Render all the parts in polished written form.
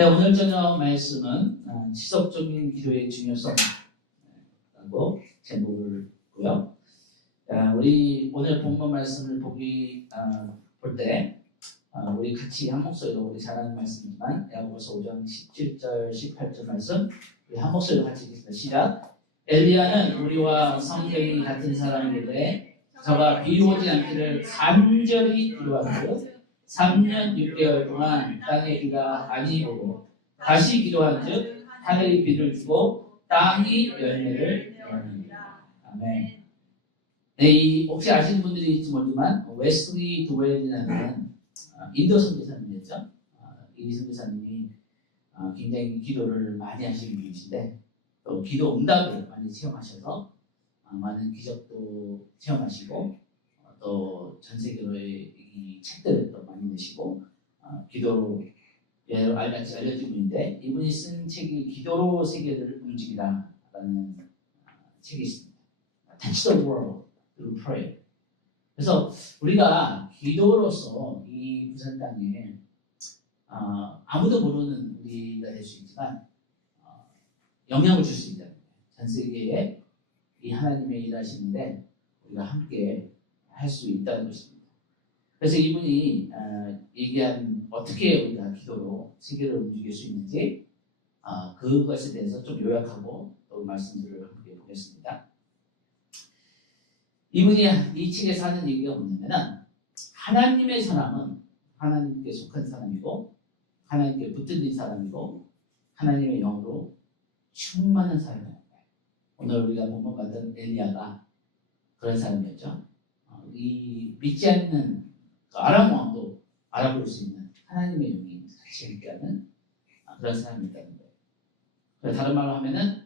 네, 오늘 저녁 말씀은 지속적인 기도의 중요성이라고 제목을 했고요. 우리 오늘 본문 말씀을 볼 때 우리 같이 한 목소리로 우리 잘 아는 말씀이지만 야고보서 5장 17절 18절 말씀 우리 한 목소리로 같이 읽겠습니다. 시작. 엘리야는 우리와 성격이 같은 사람인데 저가 비 오지 않기를 간절히 기도하고 3년 6개월 동안 땅에 비가 많이 오고 다시 기도한즉 하늘이 비를 주고 땅이 열매를 내느니라. 아멘. 네, 이 혹시 아시는 분들이 있을지 모르지만 웨슬리 도웰이라는 인도 선교사님이었죠. 이 선교사님이 굉장히 기도를 많이 하시는 분이신데 또 기도 응답을 많이 체험하셔서 많은 기적도 체험하시고 또 전 세계로의 이 책들을 또 많이 내시고 기도로 알려진 분인데 이분이 쓴 책이 기도로 세계를 움직이라라는 책이 있습니다. Touch the world through prayer. 그래서 우리가 기도로서 이 부산 땅에 아무도 모르는 우리가 될 수 있지만 영향을 줄 수 있다는 거예요. 전 세계에 이 하나님의 일하시는데 우리가 함께 할 수 있다는 것입니다. 그래서 이분이 얘기한 어떻게 우리가 기도로 세계를 움직일 수 있는지 그것에 대해서 좀 요약하고 또 말씀들을 함께 보겠습니다. 이분이 이 책에서 하는 얘기가 뭐냐면 하나님의 사람은 하나님께 속한 사람이고 하나님께 붙들린 사람이고 하나님의 영으로 충만한 사람이에요. 오늘 우리가 본문 봤던 엘리야가 그런 사람이었죠. 이 믿지 않는 아람 왕도 알아볼 수 있는 하나님의 영이 같이 함께하는 그런 사람이 있다는 거예요. 다른 말로 하면은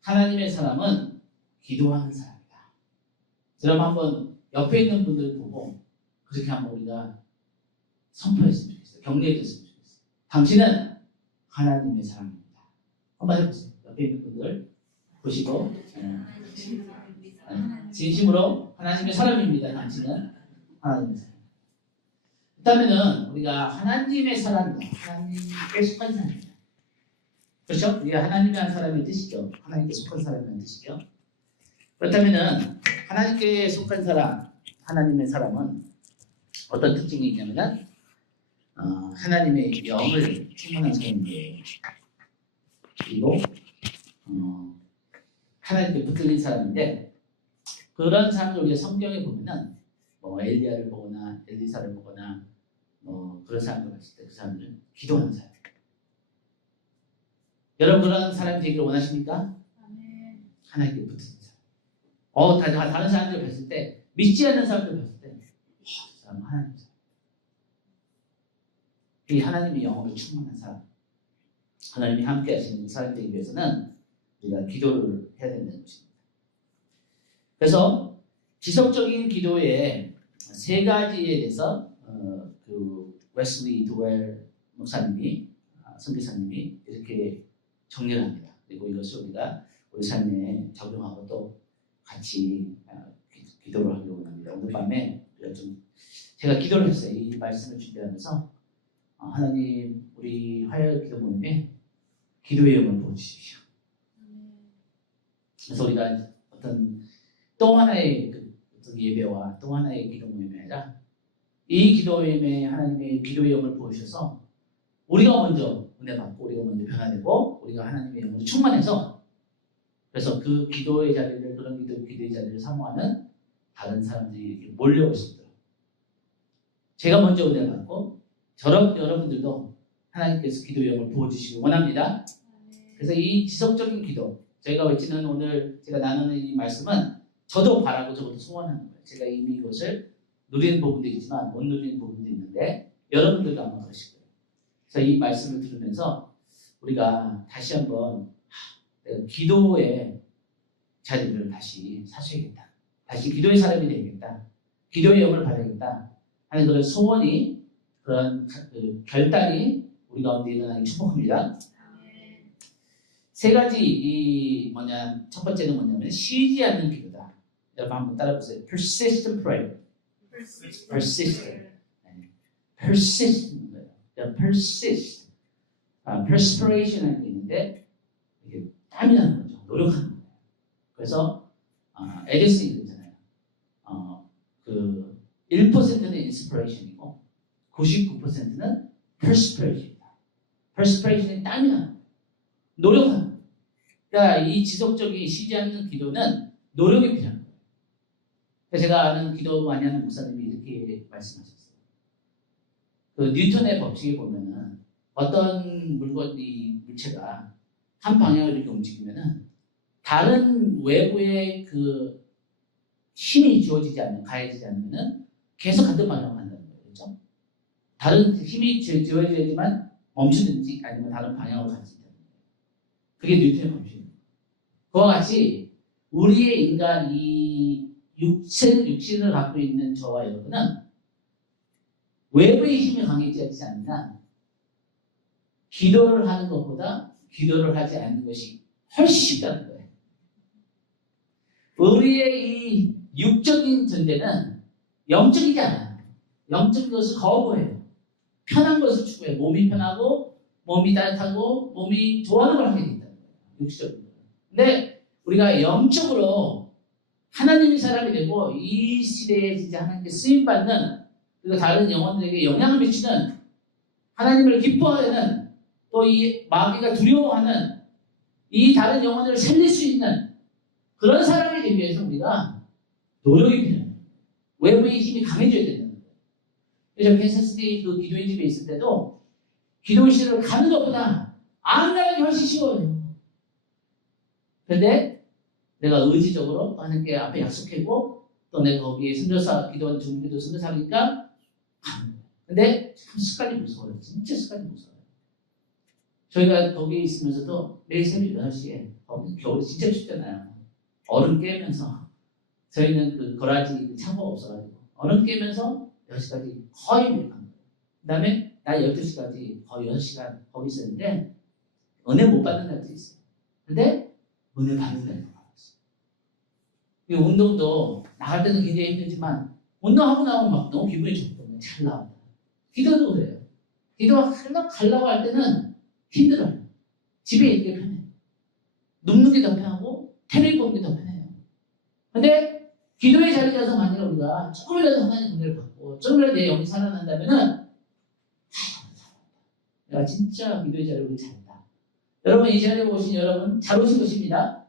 하나님의 사람은 기도하는 사람이다. 그럼 한번 옆에 있는 분들 보고 그렇게 한번 우리가 선포했으면 좋겠어요. 격려해줬으면 좋겠어요. 당신은 하나님의 사람입니다. 한번 해보세요. 옆에 있는 분들 보시고 진심으로 하나님의 사람입니다. 당신은 하나님의 사람. 그렇다면은 우리가 하나님의 사람이다. 하나님께 속한 사람이다. 그렇죠? 우리가 하나님의 한 사람의 뜻이죠. 하나님께 속한 사람의 뜻이죠. 그렇다면은 하나님께 속한 사람, 하나님의 사람은 어떤 특징이 있냐면은 하나님의 영을 충만한 사람이에요. 그리고 하나님께 붙들린 사람인데 그런 사람들 우리가 성경에 보면은 엘리야를 보거나 엘리사를 보거나 그런 사람들 봤을 때 그 사람들은 기도하는 사람. 여러분 그런 사람이 되기를 원하십니까? 하나님께 붙들린 사람. 다른 사람들 봤을 때 믿지 않는 사람들 봤을 때 그 사람은 하나님 사람. 이 하나님의 영으로 충만한 사람. 하나님이 함께 하시는 사람 되기 위해서는 우리가 기도를 해야 된다는 것입니다. 그래서 지속적인 기도의 세 가지에 대해서 그 웨슬리 도웰 목사님이 선교사님이 이렇게 정리를 합니다. 그리고 이것을 우리가 우리 삶에 적용하고 또 같이 기도를 하려고 합니다. 오늘 밤에 제가 기도를 했어요. 이 말씀을 준비하면서 하나님 우리 화요일 기도 모임에 기도의 영을 부어주십시오. 그래서 우리가 어떤 또 하나의 예배와 또 하나의 기도 모임이 아니라 이 기도 모임에 하나님의 기도의 영을 부으셔서 우리가 먼저 은혜 받고 우리가 먼저 변화되고 우리가 하나님의 영으로 충만해서 그래서 그 기도의 자리를 그런 기도의 자리를 사모하는 다른 사람들이 몰려올 수 있도록 제가 먼저 은혜 받고 여러분들도 하나님께서 기도의 영을 부어주시기 원합니다. 그래서 이 지속적인 기도 저희가 외치는 오늘 제가 나누는 이 말씀은 저도 바라고 저도 소원하는 거예요. 제가 이미 이것을 누리는 부분도 있지만 못 누리는 부분도 있는데 여러분들도 아마 그러실 거예요. 그래서 이 말씀을 들으면서 우리가 다시 한번 내가 기도의 자리를 다시 사셔야겠다. 다시 기도의 사람이 되겠다. 기도의 영을 받아야겠다 하는 그런 소원이 그런 결단이 우리 가운데 일어나기 축복합니다. 세 가지 첫 번째는 뭐냐면 쉬지 않는 기도다. 여러분 한번 따라해보세요. Persistent prayer. Persistent. Persistent. Persist. perspiration이라는 게 있는데 이게 땀이 나는 거죠. 노력하는 거예요. 그래서 에디슨이 그랬잖아요. 그 1%는 inspiration이고 99%는 perspiration이다. perspiration이 땀이 나는 거예요. 노력하는 거예요. 그러니까 이 지속적인 쉬지 않는 기도는 노력이 필요한 거예요. 그래서 제가 아는 기도 많이 하는 목사님이 이렇게 말씀하셨어요. 그 뉴턴의 법칙에 보면은 어떤 물체가 한 방향을 이렇게 움직이면은 다른 외부의 그 힘이 주어지지 않는, 가해지지 않으면은 계속 같은 방향으로 간다는 거예요. 그렇죠? 다른 힘이 주어져야지만 멈추든지 아니면 다른 방향으로 갈 수 있다는 거예요. 그게 뉴턴의 법칙입니다. 그와 같이 우리의 인간 이 육신을 갖고 있는 저와 여러분은 외부의 힘이 강해지지 않는 기도를 하는 것보다 기도를 하지 않는 것이 훨씬 쉽다는 거예요. 우리의 이 육적인 존재는 영적이지 않아요. 영적인 것을 거부해요. 편한 것을 추구해요. 몸이 편하고 몸이 따뜻하고 몸이 좋아하는 걸 하게 된다는 거예요. 육적인 거. 근데 우리가 영적으로 하나님의 사람이 되고 이 시대에 진짜 하나님께 쓰임받는 그리고 다른 영혼들에게 영향을 미치는 하나님을 기뻐하는 또 이 마귀가 두려워하는 이 다른 영혼들을 살릴 수 있는 그런 사람이 되기 위해서 우리가 노력이 필요해요. 외부의 힘이 강해져야 된다는 거예요. 그래서 캔사스시티 그 기도의 집에 있을 때도 기도실을 가는 것보다 안 가는 게 훨씬 쉬워요. 그런데 내가 의지적으로 하나님께 앞에 약속했고 또 내가 거기에 선교사 기도원 중기도 선교사니까 가는 거예요. 근데 참 습관이 무서워요. 진짜 습관이 무서워요. 저희가 거기 있으면서도 매일 새벽 6시에 거기 겨울에 진짜 춥잖아요. 얼음 깨면서 저희는 그 거라지 창고가 없어가지고 얼음 깨면서 6시까지 거의 매일 간 거예요. 그 다음에 나 12시까지 거의 6시간 거기 있었는데 은혜 못 받는 날도 있어요. 근데 은혜 받는 날도 많았어요. 이 운동도 나갈 때는 굉장히 힘들지만 운동하고 나오면 막 너무 기분이 좋거든요. 잘 나온다. 기도도 그래요. 기도가 가려고 할 때는 힘들어요. 집에 있는 게 편해요. 눕는 게 더 편하고 텔레비 보는 게 더 편해요. 근데 기도의 자리에 가서 만약 우리가 조금이라도 하나님 은혜를 받고 조금이라도 내 영이 살아난다면은 내가 진짜 기도의 자리에 우리 잘했다. 여러분 이 자리에 오신 여러분 잘 오신 것입니다.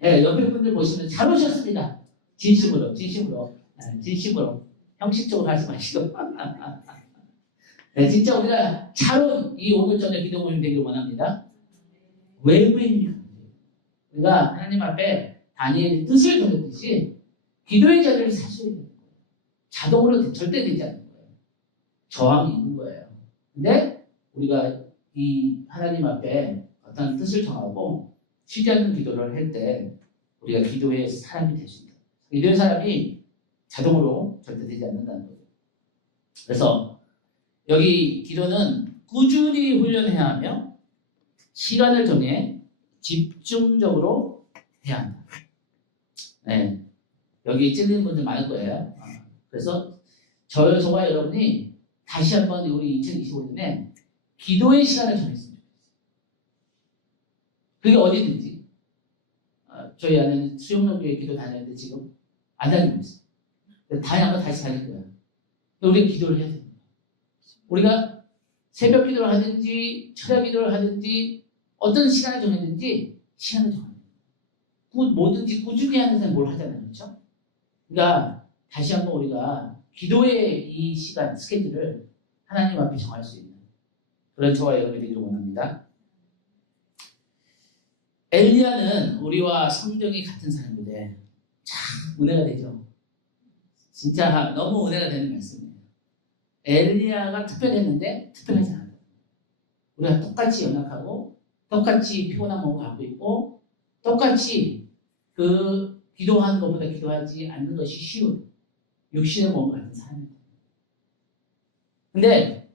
네, 옆에 분들 보시면 잘 오셨습니다. 진심으로 진심으로 형식적으로 하지 마시고 네, 진짜 우리가 잘 온 이 오늘 저녁 기도 모임 되기를 원합니다. 외부의 힘이 강해요. 우리가 하나님 앞에 다니엘의 뜻을 정했듯이 기도의 자리를 사셔야 돼요. 자동으로 절대 되지 않는 거예요. 저항이 있는 거예요. 근데 우리가 이 하나님 앞에 어떤 뜻을 정하고 쉬지 않는 기도를 할 때 우리가 기도의 사람이 될 수 있다. 기도의 사람이 자동으로 절대 되지 않는다는 거죠. 그래서 여기 기도는 꾸준히 훈련해야 하며 시간을 정해 집중적으로 해야 한다. 네, 여기 찔리는 분들 많을 거예요. 그래서 저와 여러분이 다시 한번 우리 2025년에 기도의 시간을 정했습니다. 그게 어디든지 저희 아내는 수영농교회 기도 다녔는데 지금 안 다니고 있어요. 한번 다시 다닐 거예요. 우리는 기도를 해야 됩니다. 우리가 새벽 기도를 하든지 철야 기도를 하든지 어떤 시간을 정했든지 시간을 정합니다. 뭐든지 꾸준히 하는 사람이 뭘 하잖아요. 그렇죠? 그러니까 다시 한번 우리가 기도의 이 시간 스케줄을 하나님 앞에 정할 수 있는 그런 저와 여러분이 되기를 원합니다. 엘리야는 우리와 성정이 같은 사람인데 참 은혜가 되죠. 진짜 너무 은혜가 되는 말씀이에요. 엘리야가 특별했는데 특별하지 않았다. 우리가 똑같이 연약하고 똑같이 피곤한 몸을 갖고 있고 똑같이 그 기도하는 것보다 기도하지 않는 것이 쉬운 육신의 몸을 가진 사람입니다. 근데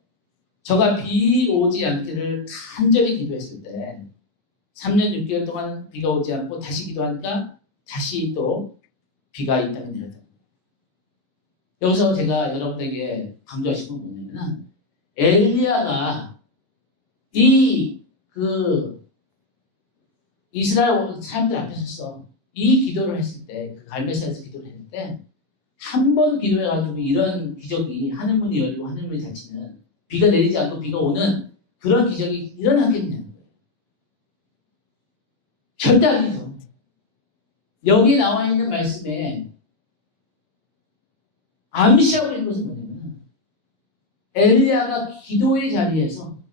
저가 비 오지 않기를 간절히 기도했을 때 3년 6개월 동안 비가 오지 않고 다시 기도하니까 다시 또 비가 이 땅에 내렸다. 여기서 제가 여러분에게 강조하시는 건 뭐냐면은 엘리야가 이스라엘 사람들 앞에 서서 이 기도를 했을 때, 그 갈멜산에서 기도를 했을 때, 한 번 기도해가지고 이런 기적이 하늘문이 열리고 하늘문이 닫히는, 비가 내리지 않고 비가 오는 그런 기적이 일어나겠냐는 거예요. 절대 아니죠. 여기 나와 있는 말씀에 암시하고 있는 것은 뭐냐면, 엘리야가 기도의 자리에서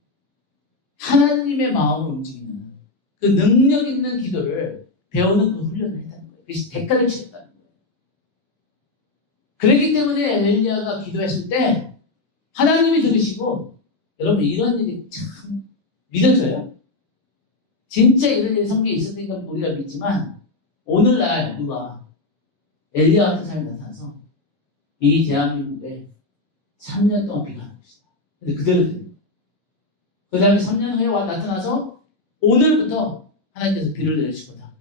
하나님의 마음을 움직이는 그 능력 있는 기도를 배우는 그 훈련을 했다는 거예요. 그래서 대가를 치렀다는 거예요. 그렇기 때문에 엘리야가 기도했을 때 하나님이 들으시고, 여러분 이런 일이 참 믿어져요. 진짜 이런 일이 성경에 있었으니까 우리가 믿지만, 오늘날 누가 엘리야 같은 사람이 나타나서 이 대한민국에 3년 동안 비가 안 옵니다. 근데 그대로 됩니다. 그 다음에 3년 후에 나타나서 오늘부터 하나님께서 비를 내리실 거다.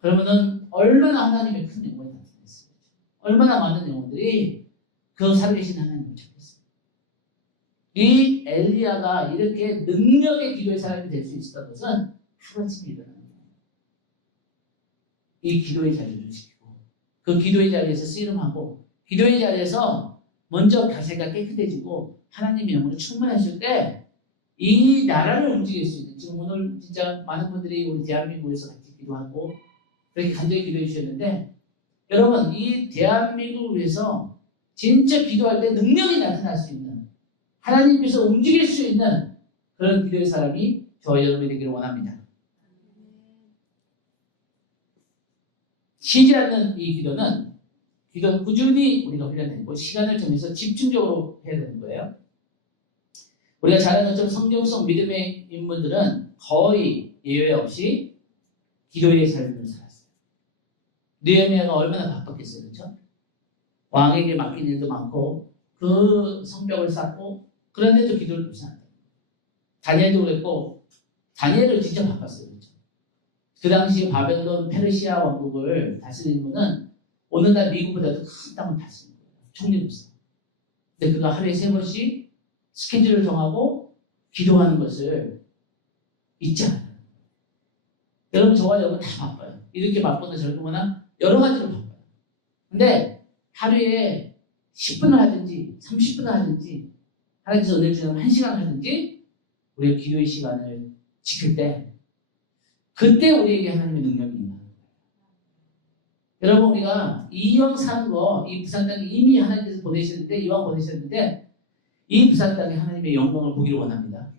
그러면은 얼마나 하나님의 큰 영광이 나타났어요. 얼마나 많은 영혼들이 그 살아계신 하나님을 찾겠어요. 이 엘리야가 이렇게 능력의 기도의 사람이 될 수 있었던 것은 하루아침에 일어나는 거예요. 이 기도의 자리를 지키고, 그 기도의 자리에서 씨름하고, 기도의 자리에서 먼저 가세가 깨끗해지고 하나님의 영으로 충만하실 때 이 나라를 움직일 수 있는, 지금 오늘 진짜 많은 분들이 우리 대한민국에서 같이 기도하고 그렇게 간절히 기도해 주셨는데, 여러분 이 대한민국을 위해서 진짜 기도할 때 능력이 나타날 수 있는, 하나님께서 움직일 수 있는 그런 기도의 사람이 저와 여러분이 되기를 원합니다. 쉬지 않는 이 기도는 꾸준히 우리가 훈련되고 시간을 정해서 집중적으로 해야 되는 거예요. 우리가 잘 아는 것처럼 성경성 믿음의 인물들은 거의 예외 없이 기도의 삶을 살았어요. 느헤미야가 얼마나 바빴겠어요, 그렇죠? 왕에게 맡긴 일도 많고 그 성벽을 쌓고, 그런데도 기도를 하지 않았다. 다니엘도 그랬고, 다니엘을 진짜 바빴어요, 그렇죠? 그 당시 바벨론 페르시아 왕국을 다스리는 분은 오늘날 미국보다도 큰 땅을 다스리는 거예요. 총리로서. 근데 그가 하루에 3번씩 스케줄을 정하고 기도하는 것을 잊지 않아요. 여러분, 저와 여러분 다 바빠요. 이렇게 바쁘나 저렇게 보나 여러 가지로 바빠요. 근데 하루에 10분을 하든지 30분을 하든지, 하나님께서 은혜를 주시면 1시간을 하든지 우리가 기도의 시간을 지킬 때, 그때 우리에게 하나님의 능력이 임하는 거예요. 여러분, 우리가 이왕 사는 거, 이 부산 땅에 이미 하나님께서 보내셨는데, 이왕 보내셨는데 이 부산 땅에 하나님의 영광을 보기를 원합니다.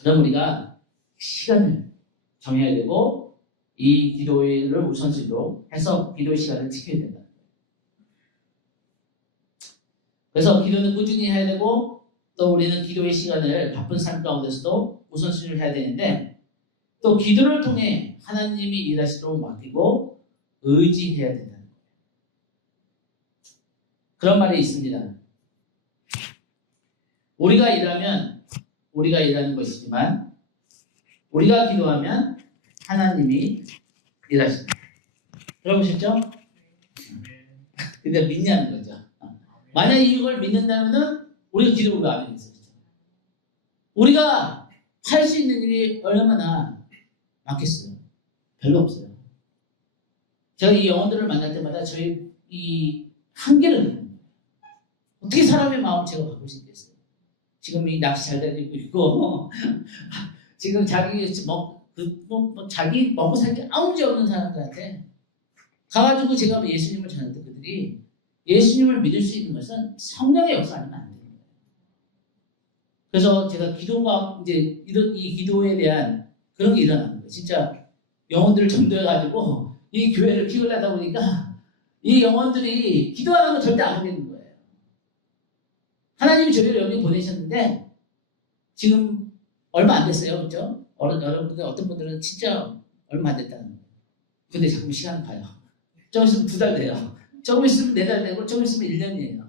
그럼 우리가 시간을 정해야 되고, 이 기도를 우선순위로 해서 기도의 시간을 지켜야 된다. 그래서 기도는 꾸준히 해야 되고, 또 우리는 기도의 시간을 바쁜 삶 가운데서도 우선순위를 해야 되는데, 또 기도를 통해 하나님이 일하시도록 맡기고 의지해야 된다는 거예요. 그런 말이 있습니다. 우리가 일하는 것이지만, 우리가 기도하면 하나님이 일하신다. 들어보셨죠? 근데 믿냐는 거죠. 만약 이걸 믿는다면은 우리가 기도를 왜 안 하겠어요? 우리가 할 수 있는 일이 얼마나 많겠어요? 별로 없어요. 제가 이 영혼들을 만날 때마다 저희 이 한계를 느낍니다. 어떻게 사람의 마음을 제가 바꿀 수 있겠어요? 지금 이 낚시 잘 다니고 있고 지금 자기 자기 먹고 살기 아무 문제 없는 사람들한테 가가지고 제가 예수님을 전할 때 그들이 예수님을 믿을 수 있는 것은 성령의 역사 아니면 안 됩니다. 그래서 제가 기도가 이제 이 기도에 대한 그런 게 일어나는 거예요. 진짜 영혼들을 전도해가지고 이 교회를 키우려다 보니까 이 영혼들이 기도하는 건 절대 안 되는 거예요. 하나님이 저희를 여기 보내셨는데 지금 얼마 안 됐어요, 그렇죠? 여러분들 어떤 분들은 진짜 얼마 안 됐다는 거예요. 근데 자꾸 시간 가요. 조금 있으면 2달 돼요. 조금 있으면 4달 되고, 조금 있으면 1년이에요.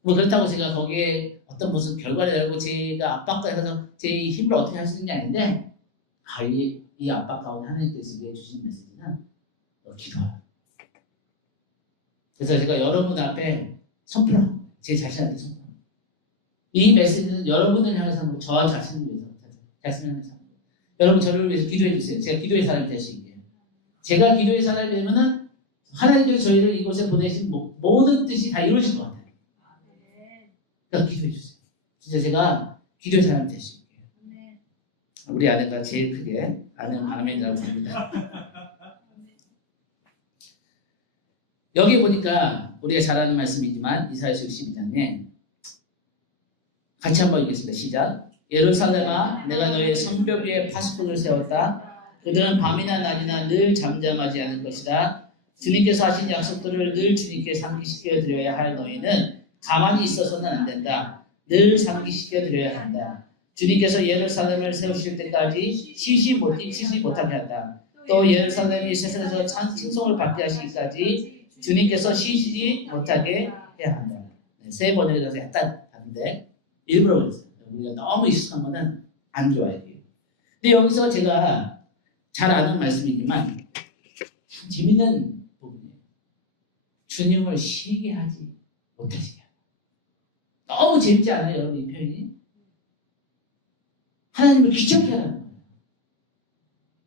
뭐 그렇다고 제가 거기에 어떤 무슨 결과를 내고 제가 압박해서 제 힘을 어떻게 할 수 있는 게 아닌데, 이 압박 가운데 하나님께서 우리에게 주신 메시지는 기도하라. 그래서 제가 여러분 앞에 선포합니다. 제 자신한테 선포합니다. 이 메시지는 여러분을 향해서 하는 거고 저와 자신을 위해서 자신을 향해서 하는 거예요. 여러분 저를 위해서 기도해 주세요. 제가 기도의 사람이 될 수 있게. 제가 기도의 사람이 되면은 하나님께서 저희를 이곳에 보내신 모든 뜻이 다 이루어질 것 같아요. 그러니까 기도해 주세요. 진짜 제가 기도의 사람이 될 수 있게. 우리 아내가 제일 크게 아멘이라고 부릅니다. 여기 보니까 우리가 잘 아는 말씀이지만 이사야서 62장에 같이 한번 읽겠습니다. 시작. 예루살렘아 내가 너의 성벽 위에 파수꾼을 세웠다. 그들은 밤이나 낮이나 늘 잠잠하지 않을 것이다. 주님께서 하신 약속들을 늘 주님께 상기시켜 드려야 할 너희는 가만히 있어서는 안 된다. 늘 상기시켜 드려야 한다. 주님께서 예루살렘을 세우실 때까지 쉬지 못하게 한다. 또 예루살렘이 세상에서 칭송을 받게 하시기까지 주님께서 쉬지 못하게 해야 한다. 세 번에 대해서 약간 다른데 일부러 그랬어요. 우리가 너무 익숙한 거는 안 좋아해요. 근데 여기서 제가 잘 아는 말씀이지만 참 재밌는 부분이에요. 주님을 쉬게 하지 못하시게 한다. 너무 재밌지 않아요, 여러분 이 표현이? 하나님을 귀찮게 하라는 거예요.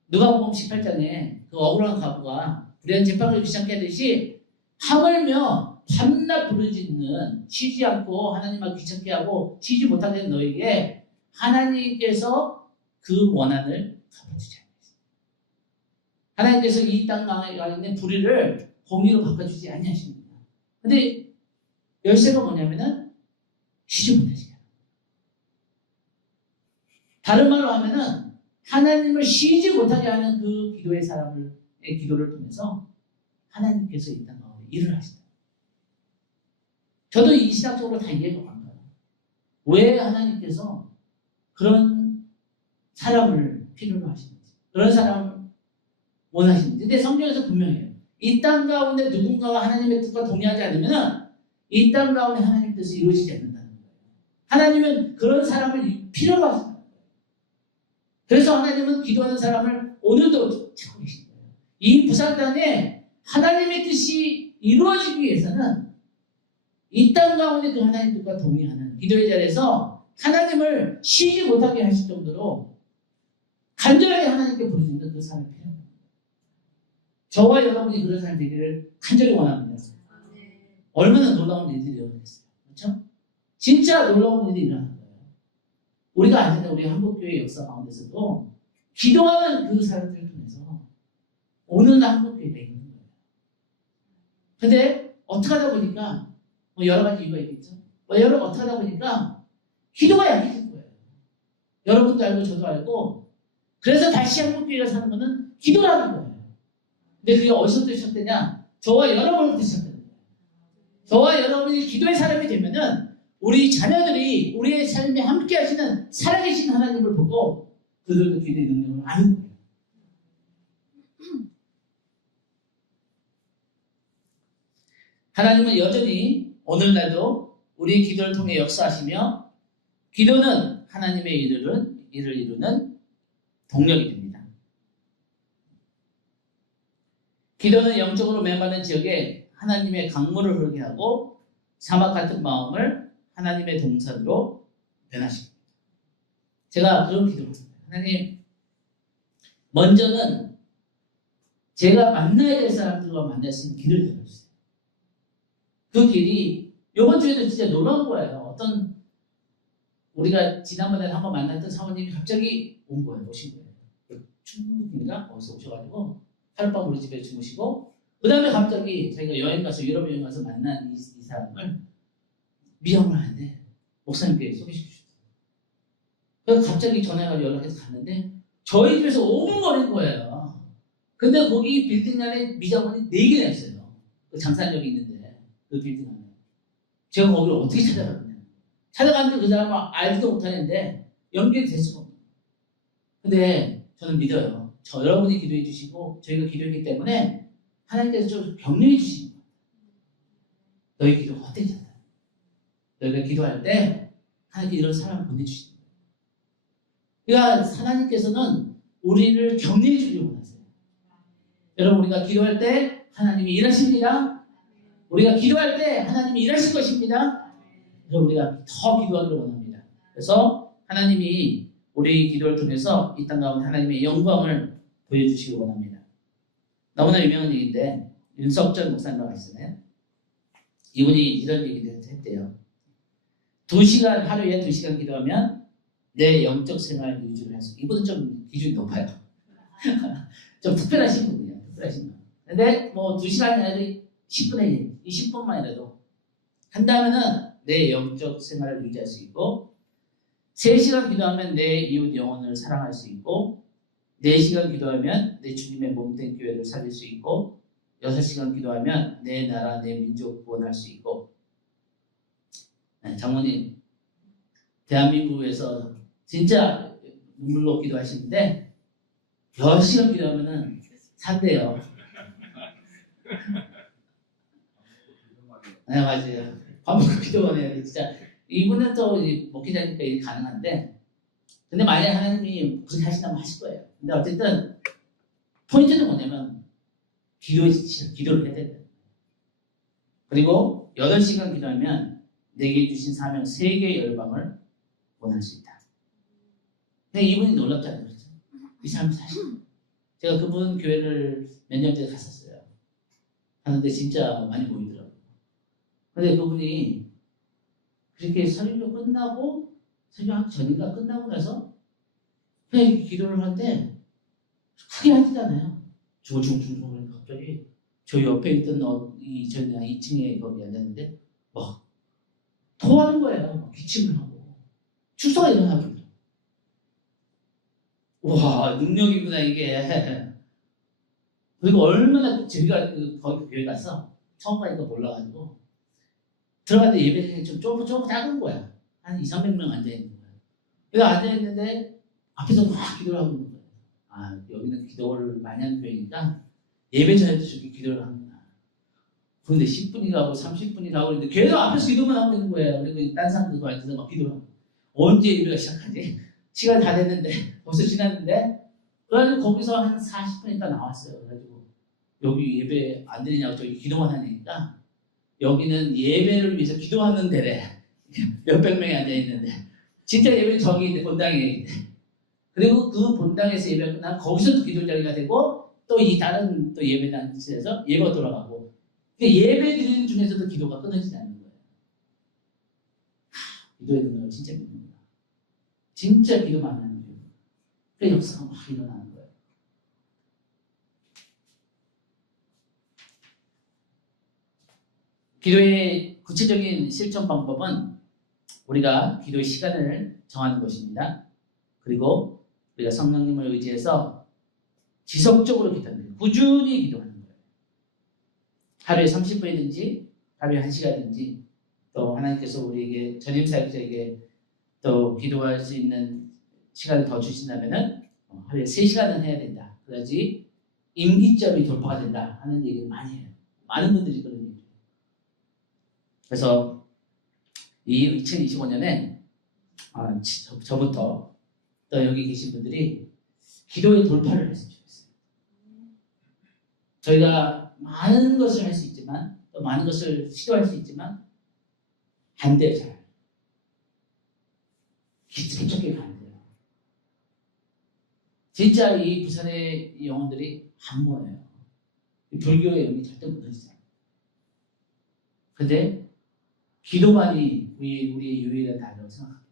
누가복음 18장에 그 억울한 과부가 불의한 재판을 귀찮게 하듯이 하물며 밤낮 부르짖는 쉬지 않고 하나님을 귀찮게 하고 쉬지 못하게 된 너에게 하나님께서 그 원한을 갚아주지 않으십니다. 하나님께서 이 땅 가운데 있는 불의를 공의로 바꿔주지 아니하십니다. 근데 열쇠가 뭐냐면은 쉬지 못하시게 합니다. 다른 말로 하면은 하나님을 쉬지 못하게 하는 그 기도의 사람의 기도를 통해서 하나님께서 이 땅 가운데 일을 하신다. 저도 이 신학적으로 다 이해가 안 가요. 왜 하나님께서 그런 사람을 필요로 하시는지, 그런 사람을 원하시는지. 근데 성경에서 분명해요. 이 땅 가운데 누군가가 하나님의 뜻과 동의하지 않으면 이 땅 가운데 하나님의 뜻이 이루어지지 않는다는 거예요. 하나님은 그런 사람을 필요로 하신다는 거예요. 그래서 하나님은 기도하는 사람을 오늘도 찾고 계신 거예요. 이 부산땅에 하나님의 뜻이 이루어지기 위해서는 이 땅 가운데 그 하나님 뜻과 동의하는 기도의 자리에서 하나님을 쉬지 못하게 하실 정도로 간절하게 하나님께 부르짖는 그 사람이 필요합니다. 저와 여러분이 그런 사람이 되기를 간절히 원합니다. 얼마나 놀라운 일들이 일어났어요. 그렇죠? 진짜 놀라운 일이 일어난 거예요. 우리가 아는 우리 한국교회 역사 가운데서도 기도하는 그 사람들을 통해서 오늘날 한국교회가 있는 거예요. 근데 어떻게 하다 보니까 여러 가지 이유가 있겠죠. 여러분 어떻게 하다 보니까 기도가 약해진 거예요. 여러분도 알고 저도 알고. 그래서 다시 한국교회가 사는 거는 기도라는 거예요. 근데 그게 어디서부터 시작되냐? 저와 여러분부터 시작되는 거예요. 저와 여러분이 기도의 사람이 되면은 우리 자녀들이 우리의 삶에 함께 하시는 살아계신 하나님을 보고 그들도 기도의 능력을 아는 거예요. 하나님은 여전히 오늘날도 우리의 기도를 통해 역사하시며 기도는 하나님의 일을 이루는 동력이 됩니다. 기도는 영적으로 메마른 지역에 하나님의 강물을 흐르게 하고 사막 같은 마음을 하나님의 동산으로 변화시킵니다. 제가 그런 기도를 합니다. 하나님, 먼저는 제가 만나야 될 사람들과 만날 수 있는 길을 열어주세요. 그 길이 이번 주에도 진짜 놀라운 거예요. 어떤 우리가 지난번에 한번 만났던 사모님이 갑자기 온 거예요. 오신 거예요. 충북인가? 거기서 오셔가지고 하룻밤 우리 집에 주무시고 그 다음에 갑자기 저희가 여행 가서 유럽 여행 가서 만난 이 사람을 미용을 하는데 목사님께 소개시켜 주셨어요. 그래서 갑자기 전화가 연락해서 갔는데 저희 집에서 5분 거리인 거예요. 근데 거기 빌딩 안에 미장원이 4개나 있어요. 그 장산역이 있는데 그 빌딩 안에. 제가 거기를 어떻게 찾아갔냐. 찾아갔는데 그 사람은 알지도 못하는데 연결이 될 수가 없어요. 근데 저는 믿어요. 여러분이 기도해 주시고 저희가 기도했기 때문에 하나님께서 좀 격려해 주시는 거예요. 너희 기도가 헛되잖아요. 너희가 기도할 때 하나님께 이런 사람을 보내주시는 거예요. 그러니까 하나님께서는 우리를 격려해 주기를 원하세요. 여러분 우리가 기도할 때 하나님이 일하십니다. 우리가 기도할 때 하나님이 일하실 것입니다. 그래서 우리가 더 기도하기를 원합니다. 그래서 하나님이 우리 기도를 통해서 이 땅 가운데 하나님의 영광을 보여주시기 원합니다. 너무나 유명한 얘기인데 윤석철 목사님과 있잖아요. 이분이 이런 얘기를 했대요. 2시간, 하루에 2시간 기도하면 내 영적 생활 유지를 할 수. 이분은 좀 기준이 높아요. 좀 특별하신 분이에요. 특별하신 분. 근데 뭐 2시간이 아니라 10분에 20분만이라도 한다면은 내 영적 생활을 유지할 수 있고 3시간 기도하면 내 이웃 영혼을 사랑할 수 있고 4시간 기도하면 내 주님의 몸된 교회를 살릴 수 있고 6시간 기도하면 내 나라, 내 민족 구원할 수 있고. 네, 장모님 대한민국에서 진짜 눈물로 기도하시는데 10시간 기도하면은 산대요. 네, 맞아요. 반복 기도만 해요. 진짜 이분은 또 목회자니까 이게 가능한데, 근데 만약에 하나님이 그렇게 하신다면 하실 거예요. 근데 어쨌든 포인트는 뭐냐면 기도를 해야 돼요. 그리고 8시간 기도하면 내게 주신 사명 3개의 열방을 원할 수 있다. 근데 이분이 놀랍잖아요. 그렇죠? 이 사람이 사실 제가 그분 교회를 몇 년 전에 갔었어요. 하는데 진짜 많이 보이더라고요. 근데 그분이 그렇게 설교 끝나고 새벽 전인가 끝나고 나서 그냥 이렇게 기도를 하는데 크게 하시잖아요. 중얼중얼 갑자기 저 옆에 있던 저희 2층에 거기 앉았는데 막 토하는 거예요. 막 기침을 하고 축사가 일어나고. 와, 능력이구나 이게. 그리고 얼마나 저희가 거기 교회 가서 처음 가니까 몰라가지고 들어갔는데 예배당이 좀 좁고 작은 거야. 한 200~300명 앉아있는 거야. 그래서 앉아있는데 앞에서 막 기도를 하고 있는 거야. 아, 여기는 기도를 많이 하는 교회니까 예배 전에도 저렇게 기도를 하는구나. 그런데 10분이 가고 30분이 가고 있는데 계속 앞에서 기도만 하고 있는 거예요. 그리고 딴 사람들도 앉아서 막 기도를 하고. 언제 예배가 시작하지? 시간 다 됐는데 벌써 지났는데 그래가지고 거기서 한 40분 있다 나왔어요. 그래가지고 여기 예배 안 드리냐고 저기 기도만 하니까 여기는 예배를 위해서 기도하는 데래. 몇백 명이 앉아있는데 진짜 예배는 저기 있는데 본당에 있는데 그리고 그 본당에서 예배가 끝나면 거기서 또 기도 자리가 되고 또 이 다른 또 예배당에서 예배가 돌아가고 예배 드리는 중에서도 기도가 끊어지지 않는 거예요. 기도의 능력을 진짜 믿는구나. 진짜 기도만 하는 거예요. 그 역사가 막 일어나는 거예요. 기도의 구체적인 실천 방법은 우리가 기도의 시간을 정하는 것입니다. 그리고 우리가 성령님을 의지해서 지속적으로 기도하는 거예요. 꾸준히 기도하는 거예요. 하루에 30분이든지 하루에 1시간이든지 또 하나님께서 우리에게 전임사역자에게 또 기도할 수 있는 시간을 더 주신다면은 하루에 3시간은 해야 된다. 그래야지 임기점이 돌파가 된다 하는 얘기를 많이 해요. 많은 분들이 그런 얘기를 해요. 그래서 이 2025년에 저부터 또 여기 계신 분들이 기도의 돌파를 했으면 좋겠어요. 저희가 많은 것을 할 수 있지만 또 많은 것을 시도할 수 있지만 안 돼요. 잘 기특하게 안 돼요. 진짜 이 부산의 영혼들이 안 모여요. 불교의 영이 절대 무너지잖아요. 근데 기도만이 우리의 유일한 답이라고 생각합니다.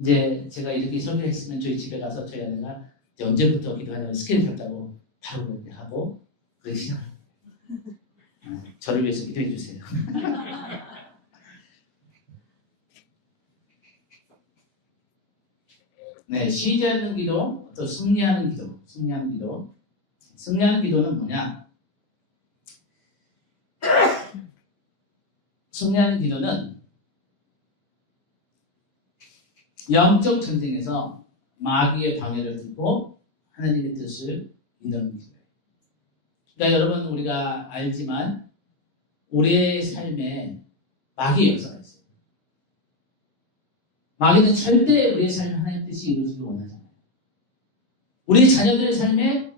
이제 제가 이렇게 설교했으면 저희 집에 가서 저희 아내가 언제부터 기도하냐고 스케줄 잡자고 바로 그렇게 하고 그렇게 시작합니다. 저를 위해서 기도해 주세요. 네, 쉬지 않는 기도, 또 승리하는 기도. 승리하는 기도는 뭐냐? 승리하는 기도는 영적 전쟁에서 마귀의 방해를 듣고 하나님의 뜻을 이루는 기도예요. 그러니까 여러분 우리가 알지만 우리의 삶에 마귀의 역사가 있어요. 마귀는 절대 우리의 삶에 하나님의 뜻이 이루어지길 원하잖아요. 우리 자녀들의 삶에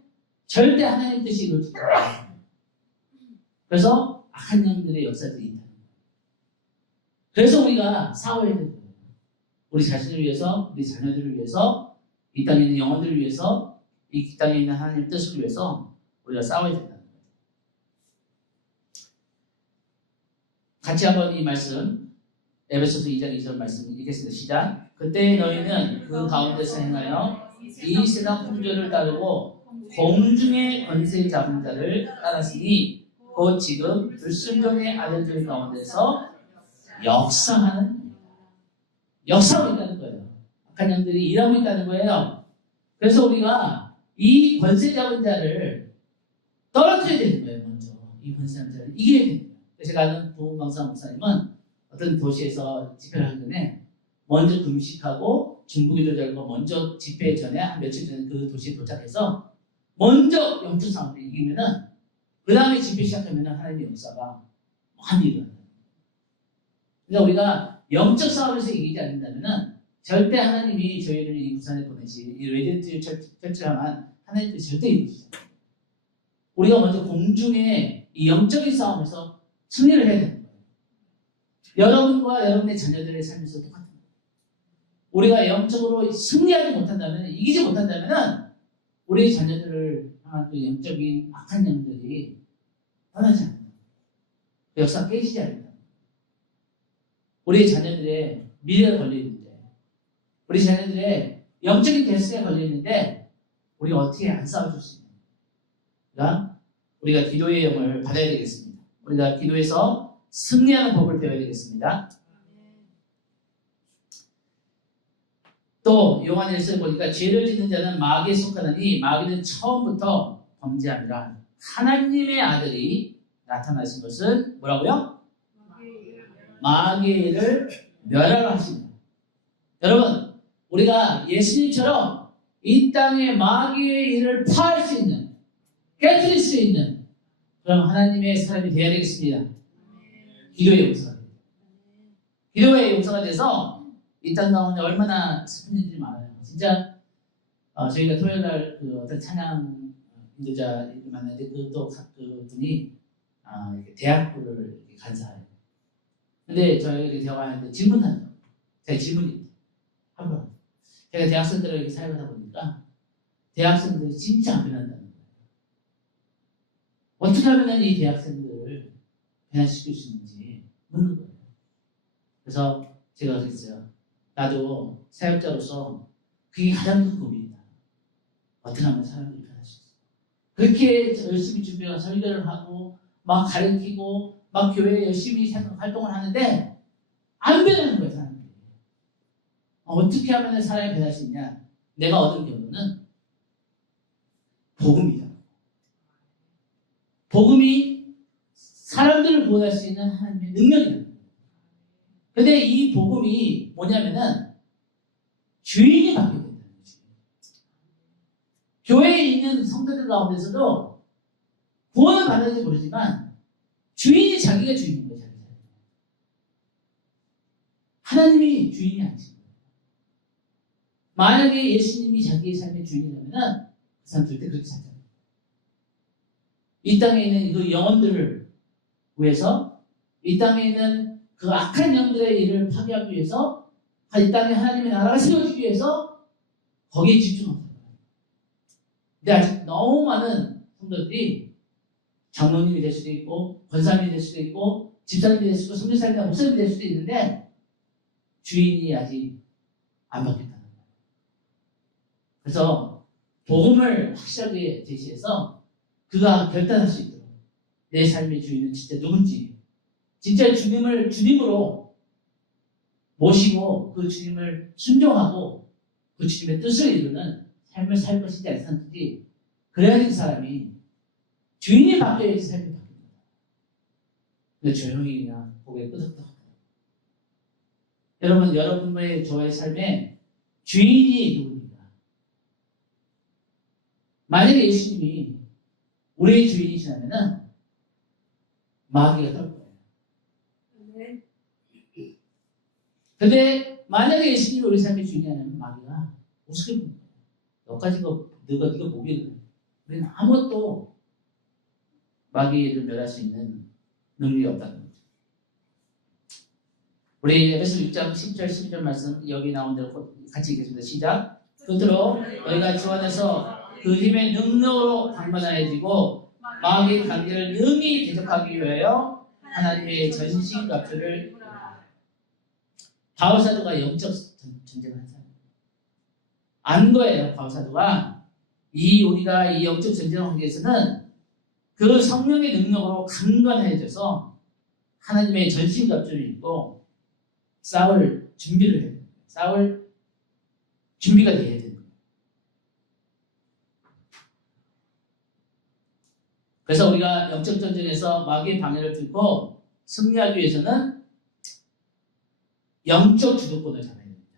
절대 하나님의 뜻이 이루어지길 원하잖아요. 그래서 악한 영들의 역사들이 있다. 그래서 우리가 싸워야 되는 거예요. 우리 자신을 위해서, 우리 자녀들을 위해서, 이 땅에 있는 영혼들을 위해서, 이 땅에 있는 하나님의 뜻을 위해서 우리가 싸워야 된다는 거예요. 같이 한번 이 말씀, 에베소서 2장 2절 말씀 읽겠습니다. 시작. 그때 너희는 그 가운데서 행하여 이 세상 풍조를 따르고 공중의 권세 잡은 자를 따랐으니 곧 지금 불순종의 아들들 가운데서 역사하고 있다는 거예요. 악한 영들이 일하고 있다는 거예요. 그래서 우리가 이 권세 잡은 자를 떨어뜨려야 되는 거예요. 먼저 이 권세 잡은 자를 이겨야 되는 거예요. 제가 아는 보훈방사 목사님은 어떤 도시에서 집회를 하기 전에 먼저 금식하고 중보기도 열고 먼저 집회 전에 한 며칠 전에 그 도시에 도착해서 먼저 영적 싸움을 이기면은 그 다음에 집회 시작하면은 하나님의 역사가 많이 일어나요. 그러니까 우리가 영적 싸움에서 이기지 않는다면은 절대 하나님이 저희를 이 부산에 보내시 이 레디언트 철저를 향한 하나님의 뜻이 절대 이루어지지 않아요. 우리가 먼저 공중의 이 영적인 싸움에서 승리를 해야 되는 거예요. 여러분과 여러분의 자녀들의 삶에서 똑같은 거예요. 우리가 영적으로 승리하지 못한다면, 이기지 못한다면 우리의 자녀들을 향한 그 영적인 악한 영들이 떠나지 않는다. 그 역사 깨지지 않는다. 우리의 자녀들의 미래가 걸려있는데, 우리 자녀들의 영적인 데스에 걸려있는데 우리가 어떻게 안 싸워줄 수 있는가? 그러니까 우리가 기도의 영을 받아야 되겠습니다. 우리가 기도에서 승리하는 법을 배워야 되겠습니다. 또 요한일서에 보니까 죄를 짓는 자는 마귀에 속하느니 마귀는 처음부터 범죄함이라. 하나님의 아들이 나타나신 것은 뭐라고요? 마귀의 일을 멸하라 하십니다. 여러분, 우리가 예수님처럼 이 땅에 마귀의 일을 파할 수 있는, 깨뜨릴 수 있는 그런 하나님의 사람이 되어야 되겠습니다. 기도의 용사가. 기도의 용사가 돼서 이 땅 가운데 얼마나 슬픈 일들이 많아요. 진짜 저희가 토요일날 그 어떤 찬양 인도자를 만났는데 그분이 이렇게 대학부를 간사해요. 근데 저희 대화하는데 질문하죠. 제 질문입니다. 한번 제가 대학생들에게 사역을 하다 보니까 대학생들이 진짜 안 변한다는 거예요. 어떻게 하면 이 대학생들을 변화시킬 수 있는지 묻는 거예요. 그래서 제가 그랬어요. 나도 사역자로서 그게 가장 큰 고민이다. 어떻게 하면 사람들이 변할 수 있어? 그렇게 열심히 준비해서 설교를 하고 막 가르치고 막 교회에 열심히 활동을 하는데 안 변하는 거예요, 사람들이. 어떻게 하면 사람이 변할 수 있냐? 내가 얻은 결론은 복음이다. 복음이 사람들을 구원할 수 있는 하나님의 능력이다. 근데 이 복음이 뭐냐면은 주인이 바뀌어야 된다는 거지. 교회에 있는 성도들 가운데서도 구원을 받았는지 모르지만 주인이 자기가 주인인 거예요. 하나님이 주인이 아니신 거예요. 만약에 예수님이 자기의 삶의 주인이라면 그 사람 절대 그렇게 살지 않아요. 이 땅에 있는 그 영혼들을 위해서, 이 땅에 있는 그 악한 영들의 일을 파괴하기 위해서, 이 땅에 하나님의 나라가 세워지기 위해서 거기에 집중합니다. 근데 아직 너무 많은 성도들이 장로님이 될 수도 있고, 권사님이 될 수도 있고, 집사님이 될 수도 있고, 선교사님이나 목사님이 될 수도 있는데 주인이 아직 안 바뀌었다는 거예요. 그래서 복음을 확실하게 제시해서 그가 결단할 수 있도록 내 삶의 주인은 진짜 누군지, 진짜 주님을 주님으로 모시고 그 주님을 순종하고 그 주님의 뜻을 이루는 삶을 살 것인지 안 살 것인지, 그래야지 그 사람이 주인이 바뀌어야지 삶이 바뀝니다. 근데 조용히 그냥 고개 끄덕끄덕. 여러분, 여러분의 저의 삶에 주인이 누굽니까? 만약에 예수님이 우리의 주인이시라면 마귀가 떨 거예요. 근데 만약에 예수님이 우리 삶의 주인이라면 마귀가 우습게 봅니다. 너까지 네가 뭐길래? 우리는 아무것도 마귀를 멸할 수 있는 능력이 없다는 거죠. 우리 에베소 6장 10절 12절 말씀 여기 나온 대로 같이 읽겠습니다. 시작. 끝으로 너희가 주 안에서 그 힘의 능력으로 강건하여지고 마귀의 관계를 능히 대적하기 위하여 하나님의 전신갑주를 바울 사도가 영적 전쟁을 한 사람이에요. 안 거예요. 바울 사도가 우리가 이 영적 전쟁을 하기 위해서는 그 성령의 능력으로 강건해져서 하나님의 전신갑주를 입고 싸울 준비를 해야 돼요. 싸울 준비가 돼야 돼요. 그래서 우리가 영적 전쟁에서 마귀의 방해를 뚫고 승리하기 위해서는 영적 주도권을 잡아야 됩니다.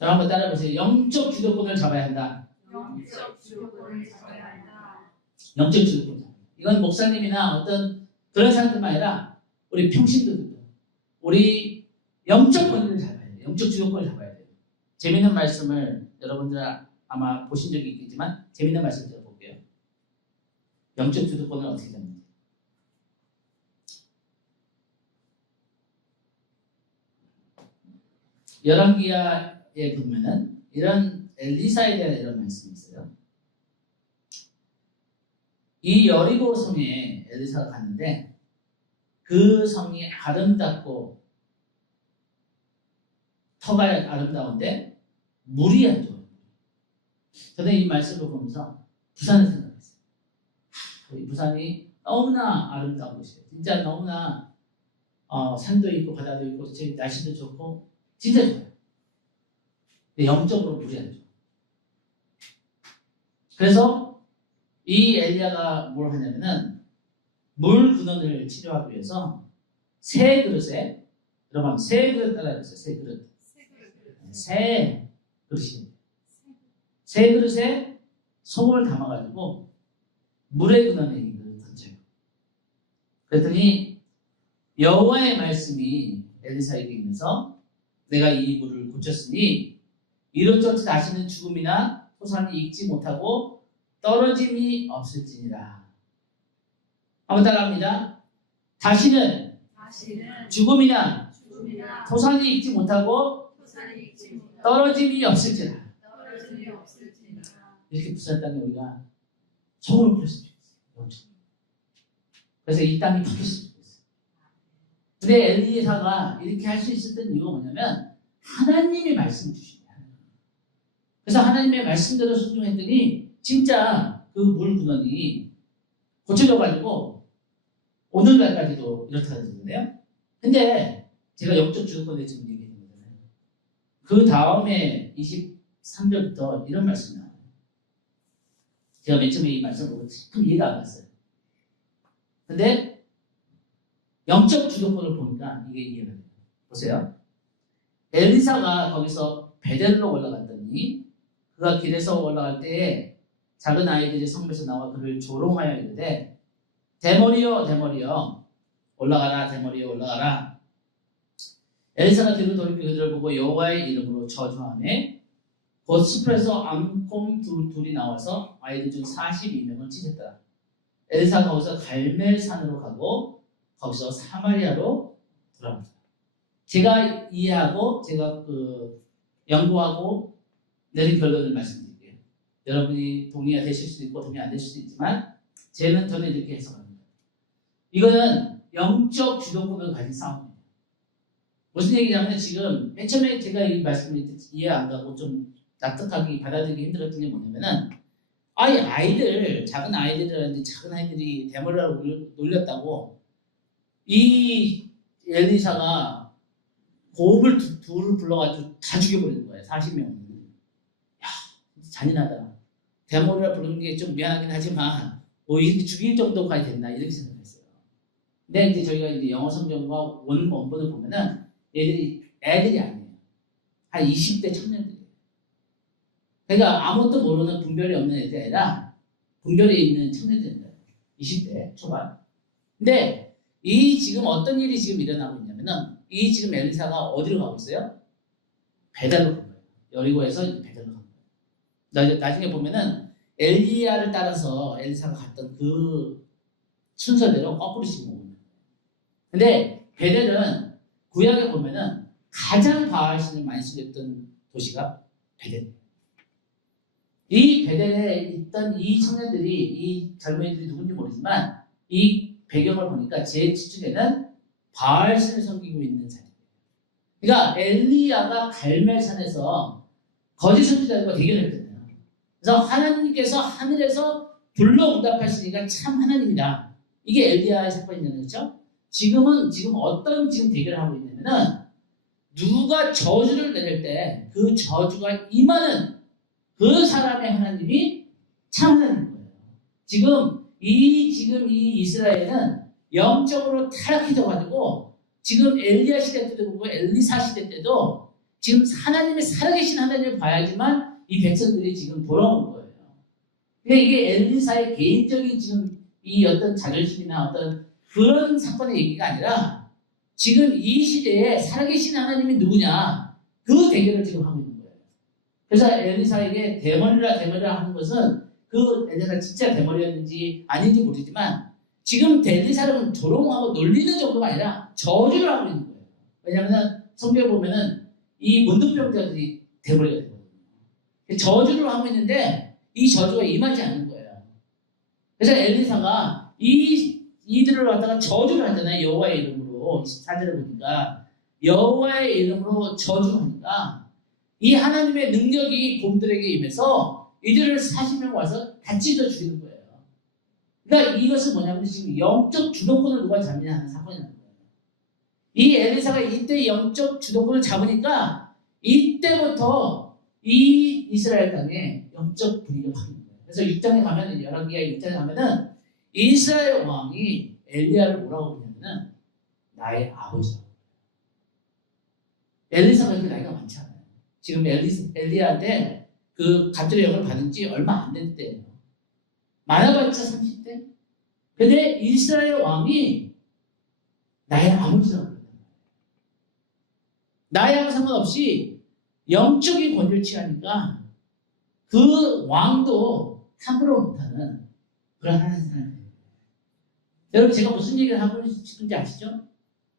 여러분 한번 따라해보세요. 영적 주도권을 잡아야 한다. 영적 주도권을 잡아야 한다. 영적 주도권. 이건 목사님이나 어떤 그런 사람들만 아니라 우리 평신도들도 우리 영적 권위를 잡아야 돼요. 영적 주도권을 잡아야 돼요. 재밌는 말씀을 여러분들 아마 보신 적이 있겠지만 재밌는 말씀 들어볼게요. 영적 주도권을 어떻게 잡는지. 열왕기하에 보면은 이런 엘리사에 대한 이런 말씀이 있어요. 이 여리고 성에 엘리사가 갔는데 그 성이 아름답고 터가 아름다운데 물이 안 좋아요. 저는 이 말씀을 보면서 부산을 생각했어요. 우리 부산이 너무나 아름다운 곳이에요. 진짜 너무나 산도 있고 바다도 있고 날씨도 좋고 진짜 좋아요. 근데 영적으로 물이 안 좋아요. 그래서 이 엘리야가 뭘 하냐면은 물 근원을 치료하기 위해서 새 그릇에 여러분 새 그릇 따라해주세요. 새 그릇. 새 그릇이 새 그릇에 소금을 담아가지고 물의 근원에 이걸 던져요. 그랬더니 여호와의 말씀이 엘리사에게 있면서 내가 이 물을 고쳤으니 이로저로 다시는 죽음이나 토산이 익지 못하고 떨어짐이 없을지니라. 한번 따라합니다. 다시는 죽음이나 토산이 익지 못하고 떨어짐이 없을지라. 이렇게 부산 땅에 우리가 소금을 뿌렸으면 좋겠어요. 그래서 이 땅이 바뀌었으면 좋겠어요. 근데 엘리사가 이렇게 할 수 있었던 이유가 뭐냐면 하나님이 말씀 주신 거예요. 그래서 하나님의 말씀대로 순종했더니 진짜 그 물 근원이 고쳐져가지고 오늘날까지도 이렇다는 거잖아요. 근데 제가 영적 주도권에 지금 얘기하는 거잖아요. 그 다음에 23절부터 이런 말씀이 나와요. 제가 맨 처음에 이 말씀을 보고 참 이해가 안 갔어요. 근데 영적 주도권을 보니까 이게 이해가 돼요. 보세요. 엘리사가 거기서 베델로 올라갔더니 그가 길에서 올라갈 때에 작은 아이들이 성에서 나와 그를 조롱하여 이르되 대머리여 대머리여 올라가라 대머리여 올라가라. 엘리사가 뒤로 돌이켜 그들을 보고 여호와의 이름으로 저주하며 곧 숲에서 암곰 둘이 나와서 아이들 중 42명을 찢었더라. 엘리사가 거기서 갈멜산으로 가고 거기서 사마리아로 돌아옵니다. 제가 이해하고 제가 연구하고 내린 결론을 말씀드릴게요. 여러분이 동의가 되실 수도 있고 동의 안 되실 수도 있지만 저는 이렇게 해석합니다. 이거는 영적 주도권을 가진 싸움입니다. 무슨 얘기냐면 지금 맨 처음에 제가 이 말씀을 이해 안 가고 좀 납득하기 받아들이기 힘들었던 게 뭐냐면은 작은 아이들이 대머리라고 놀렸다고 이 엘리사가 고업을 둘을 불러가지고 다 죽여버리는 거예요. 40명. 야, 잔인하다. 대머리라 부르는 게 좀 미안하긴 하지만 이렇게 죽일 정도까지 됐나 이렇게 생각했어요. 근데 이제 저희가 이제 영어 성경과 원본을 보면은 애들이 아니에요. 한 20대 청년들이에요. 그러니까 아무것도 모르는 분별이 없는 애들이 아니라 분별에 있는 청년들입니다. 20대 초반. 근데 지금 어떤 일이 지금 일어나고 있냐면은 지금 엘리사가 어디로 가고 있어요? 베델로 간 거예요. 여리고에서 베델로 간 거예요. 나중에 보면은 엘리야를 따라서 엘리사가 갔던 그 순서대로 거꾸로 지금 오고 있는 거예요. 근데 베델은 구약에 보면은 가장 바알신을 많이 쓰였던 도시가 베델. 이 베델에 있던 이 청년들이, 이 젊은이들이 누군지 모르지만 이 배경을 보니까 제 추측에는 바알신을 섬기고 있는 자리예요. 그러니까 엘리야가 갈멜산에서 거짓 선지자들과 대결했잖아요. 그래서 하나님께서 하늘에서 불러 응답하시니까 참 하나님이다. 이게 엘리야의 사건이잖아요. 그렇죠? 지금 어떤 대결을 하고 있냐면은 누가 저주를 내릴 때 그 저주가 임하는 그 사람의 하나님이 참 하나님인 거예요. 지금 이 이스라엘은 영적으로 타락해져가지고 지금 엘리야 시대 때도 그렇고 엘리사 시대 때도 지금 하나님의 살아계신 하나님을 봐야지만 이 백성들이 지금 돌아오는 거예요. 그러니까 이게 엘리사의 개인적인 지금 이 어떤 자존심이나 어떤 그런 사건의 얘기가 아니라 지금 이 시대에 살아계신 하나님이 누구냐 그 대결을 지금 하고 있는 거예요. 그래서 엘리사에게 대머리라 하는 것은 그 엘리사가 진짜 대머리였는지 아닌지 모르지만 지금 엘리사를 조롱하고 놀리는 정도가 아니라 저주를 하고 있는 거예요. 왜냐하면 성경에 보면은 이 문둥병자들이 대머리가 되거든요. 저주를 하고 있는데 이 저주가 임하지 않는 거예요. 그래서 엘리사가 이들을 갖다가 저주를 하잖아요. 여호와의 이름으로 24절을 보니까 여호와의 이름으로 저주하니까 이 하나님의 능력이 곰들에게 임해서 이들을 40명 와서 다 찢어 죽이는 거예요. 그러니까 이것은 뭐냐면 지금 영적 주도권을 누가 잡느냐 하는 사건이라는 거예요. 이 엘리사가 이때 영적 주도권을 잡으니까 이때부터 이 이스라엘 땅에 영적 분위기가 바뀌는 거예요. 그래서 6장에 가면은 열왕기하 6장에 가면은 이스라엘 왕이 엘리야를 뭐라고 부르냐면은 나의 아버지라고. 엘리사가 그렇게 나이가 많지 않아요. 지금 엘리야한테 그 갑절의 영을 받은 지 얼마 안 된 때예요. 많아봤자 30대? 근데 이스라엘 왕이 나의 아버지라고 그래요. 나이하고 상관없이 영적인 권위를 취하니까 그 왕도 함부로 못하는 그런 하나님 사람이에요. 여러분 제가 무슨 얘기를 하고 싶은지 아시죠?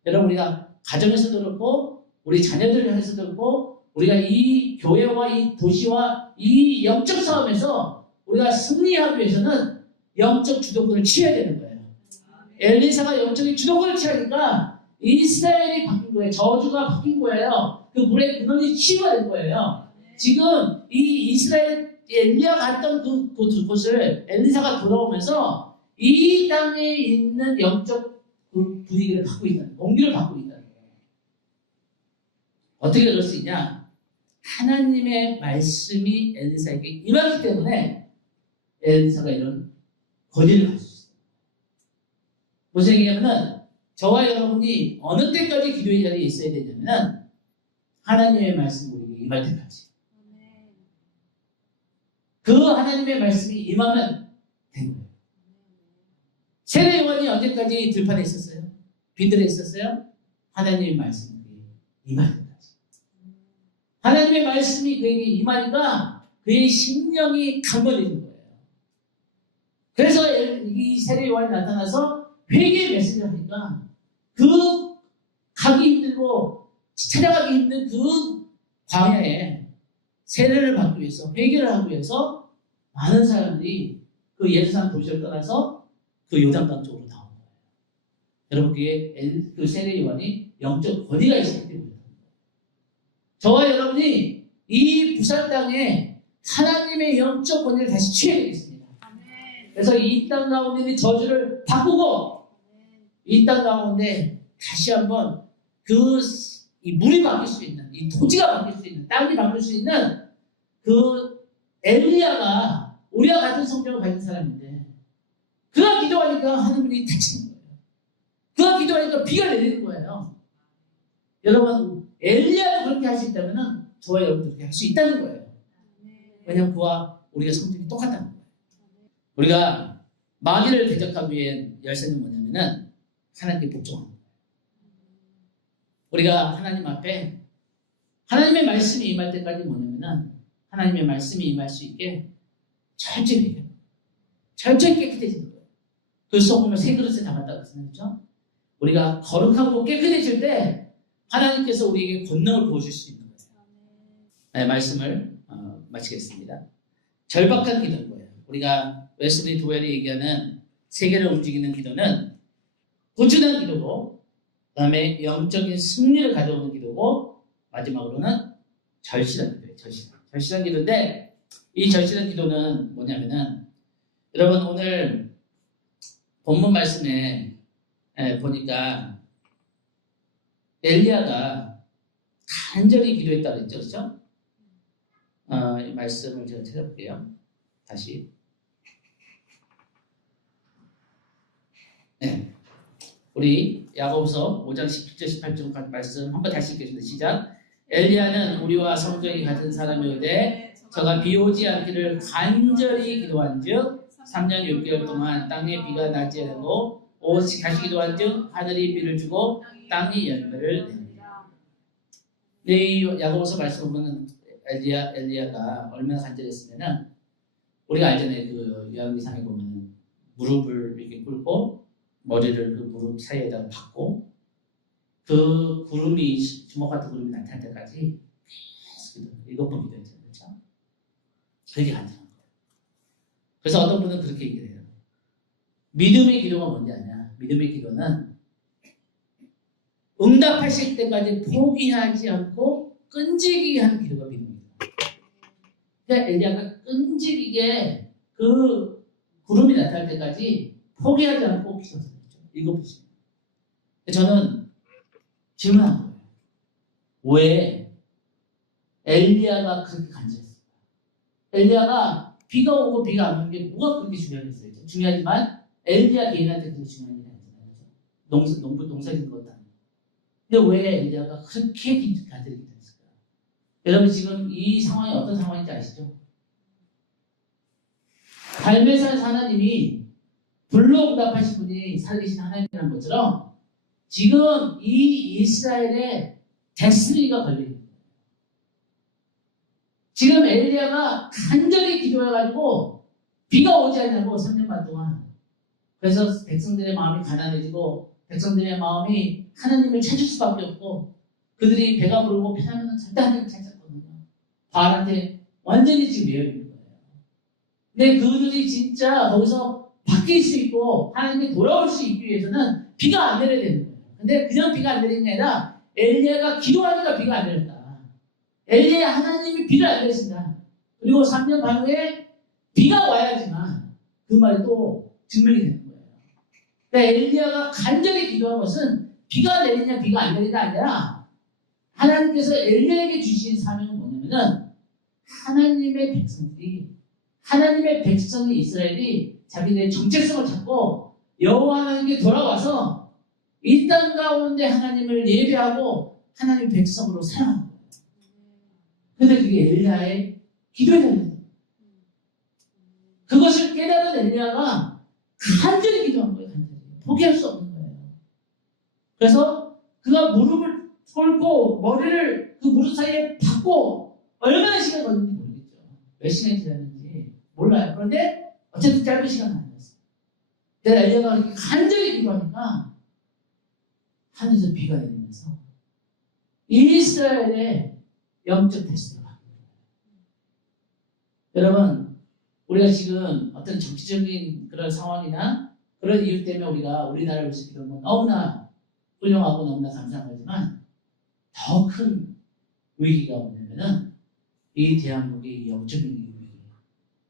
여러분 우리가 가정에서도 그렇고 우리 자녀들 향해서도 그렇고 우리가 이 교회와 이 도시와 이 영적 싸움에서 우리가 승리하기 위해서는 영적 주도권을 취해야 되는 거예요. 엘리사가 영적인 주도권을 취하니까 이스라엘이 바뀐 거예요. 저주가 바뀐 거예요. 그 물의 근원이 치유가 된 거예요. 지금 이 이스라엘 엘리야가 갔던 그곳을 엘리사가 돌아오면서 이 땅에 있는 영적 분위기를 바꾸고 있다는 거예요. 공기를 바꾸고 있다는 거예요. 어떻게 그럴 수 있냐? 하나님의 말씀이 엘리사에게 임하기 때문에 엘리사가 이런 권위를 가질 수 있어요. 무슨 얘기냐면은 저와 여러분이 어느 때까지 기도의 자리에 있어야 되냐면은 하나님의 말씀이 우리에게 임할 때까지. 그 하나님의 말씀이 임하면 된 거예요. 세례 요한이 언제까지 들판에 있었어요? 빈들에 있었어요? 하나님의 말씀이 임할 때까지. 하나님의 말씀이 그에게 임하니까 그의 심령이 강건해진 거예요. 그래서 이 세례 요한이 나타나서 회개의 메시지를 하니까 그 가기 힘들고 찾아가기 힘든 그 광야에 세례를 받기 위해서 회개를 하기 위해서 많은 사람들이 그 예루살렘 도시를 떠나서 그 요단강 쪽으로 나온 거예요. 여러분 그게 그 세례 요한이 영적 권위가 있었기 때문에 저와 여러분이 이 부산 땅에 하나님의 영적 권위를 다시 취해야 되겠습니다. 그래서 이 땅 가운데 있는 저주를 바꾸고 이 땅 가운데 다시 한번 이 물이 바뀔 수 있는, 이 토지가 바뀔 수 있는, 땅이 바뀔 수 있는 그 엘리야가 우리와 같은 성격을 가진 사람인데 그가 기도하니까 하늘이 닫히는 거예요. 그가 기도하니까 비가 내리는 거예요. 여러분 엘리야도 그렇게 할 수 있다면 저와 여러분도 그렇게 할 수 있다는 거예요. 왜냐하면 그와 우리가 성격이 똑같다는 거예요. 우리가 마귀를 대적하기 위한 열쇠는 뭐냐면은 하나님께 복종하는 거예요. 우리가 하나님 앞에 하나님의 말씀이 임할 때까지 뭐냐면은 하나님의 말씀이 임할 수 있게 철저히 깨끗해지는 거예요. 그 소금을 세 그릇에 담았다고 했잖아요. 그렇죠? 우리가 거룩하고 깨끗해질 때 하나님께서 우리에게 권능을 부어줄 수 있는 거예요. 네, 말씀을 마치겠습니다. 절박한 기도인 거예요. 우리가 웨슬리 도웰이 얘기하는 세계를 움직이는 기도는 꾸준한 기도고, 그 다음에 영적인 승리를 가져오는 기도고, 마지막으로는 절실한 기도예요. 절실한 기도인데, 이 절실한 기도는 뭐냐면은, 여러분 오늘 본문 말씀에 보니까 엘리야가 간절히 기도했다고 했죠. 그렇죠? 이 말씀을 제가 찾아볼게요. 다시. 네. 우리 야고보서 5장 17절 18절 말씀 한번 다시 읽겠습니다. 시작. 엘리야는 우리와 성정이 같은 사람이오되 저가 비 오지 않기를 간절히 기도한즉 3년 6개월 동안 땅에 비가 나지 않고 오직 다시 기도한즉 하늘이 비를 주고 땅이 열매를 냅니다. 네, 이 야고보서 말씀 보면 엘리야가 얼마나 간절했으면은 우리가 알잖아요. 그 요한계시록에 보면은 무릎을 이렇게 꿇고 머리를 그 무릎 사이에다 박고 그 구름이 주먹 같은 구름이 나타날 때까지 계속 일곱 번 기도했죠. 그렇죠? 그게 간절한 거예요. 그래서 어떤 분은 그렇게 얘기를 해요. 믿음의 기도가 뭔지 아냐? 믿음의 기도는 응답하실 때까지 포기하지 않고 끈질기게 하는 기도가 믿음입니다. 그러니까 엘리야가 끈질기게 그 구름이 나타날 때까지 포기하지 않고 기도했죠. 일곱 번씩. 저는 질문한 거예요. 왜 엘리야가 그렇게 간절했어요? 엘리야가 비가 오고 비가 안 오는 게 뭐가 그렇게 중요했어요? 중요하지만 엘리야 개인한테 그게 중요한 게 아니잖아요. 농사 짓는 것도 아니고. 근데 왜 엘리야가 그렇게 간절히 기도했을까요? 여러분 지금 이 상황이 어떤 상황인지 아시죠? 갈멜산 하나님이 불로 응답하신 분이 살리신 하나님이라는 것처럼 지금 이 이스라엘의 데스티니가 걸려있는 거예요. 지금 엘리야가 간절히 기도해가지고 비가 오지 않냐고 3년 반 동안. 그래서 백성들의 마음이 가난해지고 백성들의 마음이 하나님을 찾을 수밖에 없고 그들이 배가 부르고 편하면 절대 하나님을 찾았거든요. 바알한테 완전히 지금 매여 있는 거예요. 근데 그들이 진짜 거기서 바뀔 수 있고 하나님께 돌아올 수 있기 위해서는 비가 안 내려야 되는 거예요. 근데 그냥 비가 안 내리는 게 아니라 엘리야가 기도하니까 비가 안 내렸다. 엘리야 하나님이 비를 안 내리신다. 그리고 3년 반 후에 비가 와야지만 그 말이 또 증명이 되는 거예요. 그러니까 엘리야가 간절히 기도한 것은 비가 내리냐 비가 안 내리냐 아니라 하나님께서 엘리야에게 주신 사명은 뭐냐면은 하나님의 백성이 이스라엘이 자기들의 정체성을 찾고 여호와 하나님께 돌아와서 이 땅 가운데 하나님을 예배하고 하나님의 백성으로 살아가는 거예요. 그런데 그게 엘리야의 기도의 자리예요. 그것을 깨달은 엘리야가 간절히 기도한 거예요. 간절히. 포기할 수 없는 거예요. 그래서 그가 무릎을 꿇고 머리를 그 무릎 사이에 박고 얼마나 시간 걸렸는지 모르겠죠. 몇 시간이 지났는지 몰라요. 그런데 어쨌든 짧은 시간은 아니었어요. 근데 엘리야가 그렇게 간절히 기도하니까 하늘에서 비가 내리면서 이스라엘의 영적 테스트가 바뀌는 거예요. 여러분, 우리가 지금 어떤 정치적인 그런 상황이나 그런 이유 때문에 우리가 우리나라를 위해서 기도하는 건 너무나 훌륭하고 너무나 감사한 거지만 더 큰 위기가 뭐냐면은 이 대한민국의 영적인 위기예요.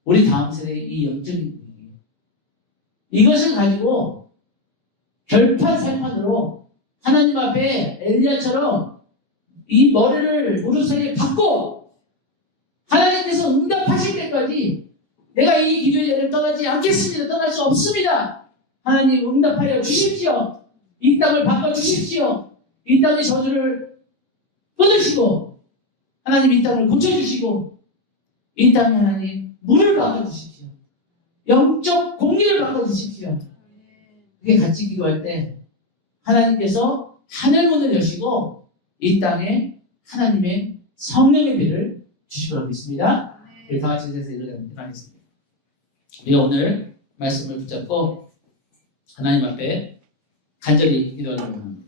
우리 다음 세대의 이 영적인 위기예요. 이것을 가지고 결판살판으로 하나님 앞에 엘리야처럼 이 머리를 무릎 사이에 박고 하나님께서 응답하실 때까지 내가 이 기도의 자리를 떠나지 않겠습니다. 떠날 수 없습니다. 하나님 응답하여 주십시오. 이 땅을 바꿔주십시오. 이 땅의 저주를 끊으시고 하나님 이 땅을 고쳐주시고 이 땅에 하나님 물을 바꿔주십시오. 영적 공기를 바꿔주십시오. 그게 같이 기도할 때 하나님께서 하늘문을 여시고 이 땅에 하나님의 성령의 비를 주실 거라고 믿습니다. 우리 다 같이 해서 일어나겠습니다. 우리가 오늘 말씀을 붙잡고 하나님 앞에 간절히 기도하려고 합니다.